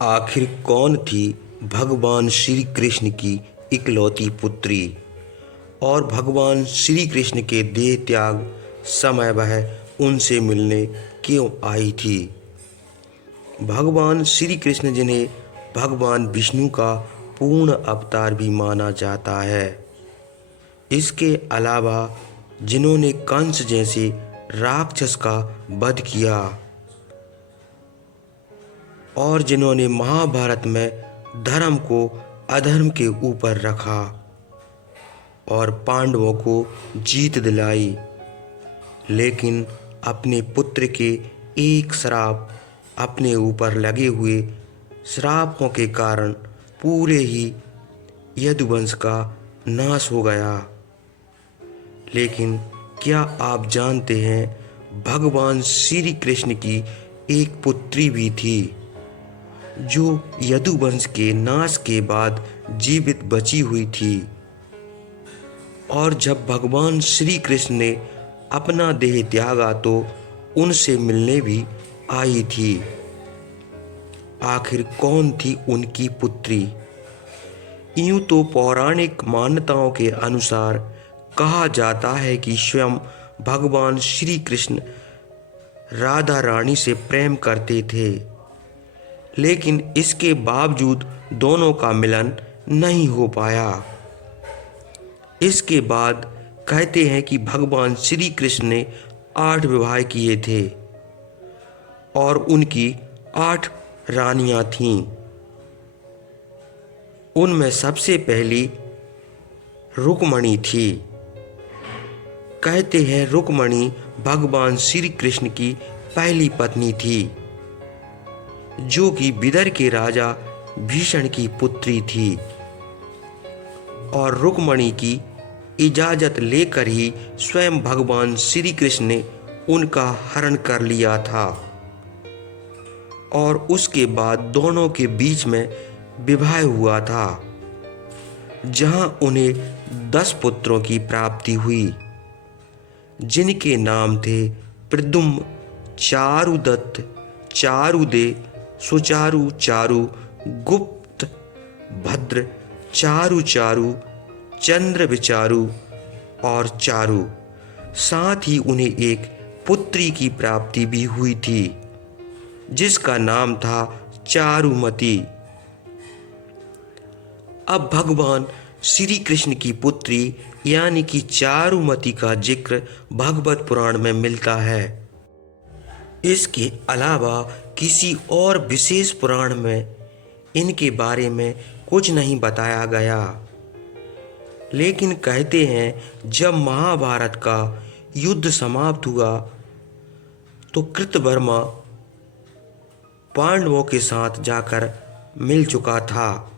आखिर कौन थी भगवान श्री कृष्ण की इकलौती पुत्री और भगवान श्री कृष्ण के देह त्याग समय वह उनसे मिलने क्यों आई थी। भगवान श्री कृष्ण जिन्हें भगवान विष्णु का पूर्ण अवतार भी माना जाता है, इसके अलावा जिन्होंने कंस जैसे राक्षस का वध किया और जिन्होंने महाभारत में धर्म को अधर्म के ऊपर रखा और पांडवों को जीत दिलाई, लेकिन अपने पुत्र के एक श्राप अपने ऊपर लगे हुए श्रापों के कारण पूरे ही यदुवंश का नाश हो गया। लेकिन क्या आप जानते हैं भगवान श्री कृष्ण की एक पुत्री भी थी जो यदुवंश के नाश के बाद जीवित बची हुई थी, और जब भगवान श्री कृष्ण ने अपना देह त्यागा तो उनसे मिलने भी आई थी। आखिर कौन थी उनकी पुत्री? यूं तो पौराणिक मान्यताओं के अनुसार कहा जाता है कि स्वयं भगवान श्री कृष्ण राधा रानी से प्रेम करते थे, लेकिन इसके बावजूद दोनों का मिलन नहीं हो पाया। इसके बाद कहते हैं कि भगवान श्री कृष्ण ने 8 विवाह किए थे और उनकी 8 रानियां थीं। उनमें सबसे पहली रुक्मणी थी। कहते हैं रुक्मणी भगवान श्री कृष्ण की पहली पत्नी थी, जो कि विदर्भ के राजा भीषण की पुत्री थी, और रुक्मणी की इजाज़त लेकर ही स्वयं भगवान श्री कृष्ण ने उनका हरण कर लिया था, और उसके बाद दोनों के बीच में विवाह हुआ था, जहां उन्हें 10 पुत्रों की प्राप्ति हुई, जिनके नाम थे प्रद्युम्न, चारुदत्त, चारुदे, सुचारु, चारु, गुप्त, भद्र, चारु चारु, चंद्र विचारु और चारु। साथ ही उन्हें एक पुत्री की प्राप्ति भी हुई थी, जिसका नाम था चारुमती। अब भगवान श्री कृष्ण की पुत्री यानी कि चारुमती का जिक्र भागवत पुराण में मिलता है। इसके अलावा किसी और विशेष पुराण में इनके बारे में कुछ नहीं बताया गया, लेकिन कहते हैं जब महाभारत का युद्ध समाप्त हुआ तो कृतवर्मा पांडवों के साथ जाकर मिल चुका था।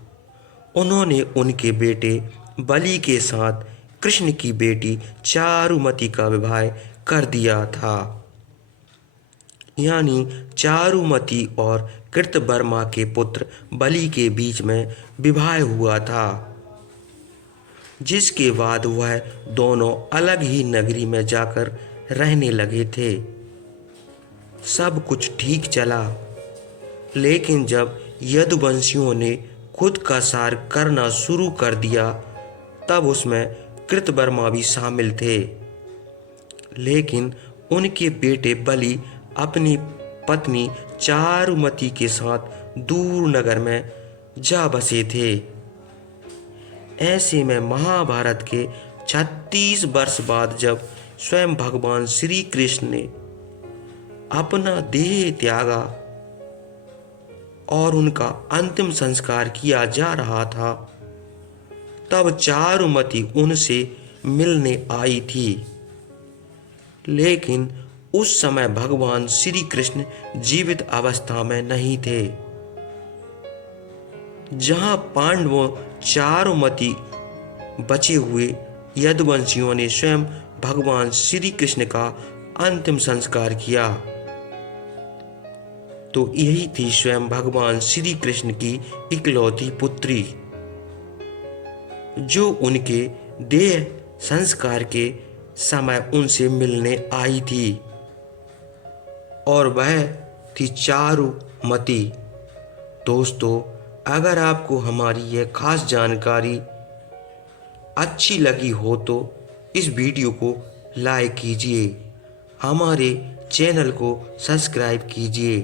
उन्होंने उनके बेटे बलि के साथ कृष्ण की बेटी चारुमती का विवाह कर दिया था, यानी चारुमती और कृतवर्मा के पुत्र बलि के बीच में विवाह हुआ था, जिसके बाद वह दोनों अलग ही नगरी में जाकर रहने लगे थे। सब कुछ ठीक चला, लेकिन जब यदुवंशियों ने खुद का सार करना शुरू कर दिया तब उसमें कृतवर्मा भी शामिल थे, लेकिन उनके बेटे बलि अपनी पत्नी चारुमती के साथ दूर नगर में जा बसे थे। ऐसे में महाभारत के 36 वर्ष बाद जब स्वयं भगवान श्री कृष्ण ने अपना देह त्यागा और उनका अंतिम संस्कार किया जा रहा था, तब चारुमती उनसे मिलने आई थी, लेकिन उस समय भगवान श्री कृष्ण जीवित अवस्था में नहीं थे। जहां पांडवों चारुमती बचे हुए यदुवंशियों ने स्वयं भगवान श्री कृष्ण का अंतिम संस्कार किया, तो यही थी स्वयं भगवान श्री कृष्ण की इकलौती पुत्री, जो उनके देह संस्कार के समय उनसे मिलने आई थी, और वह थी चारुमती। दोस्तों, अगर आपको हमारी यह खास जानकारी अच्छी लगी हो तो इस वीडियो को लाइक कीजिए, हमारे चैनल को सब्सक्राइब कीजिए।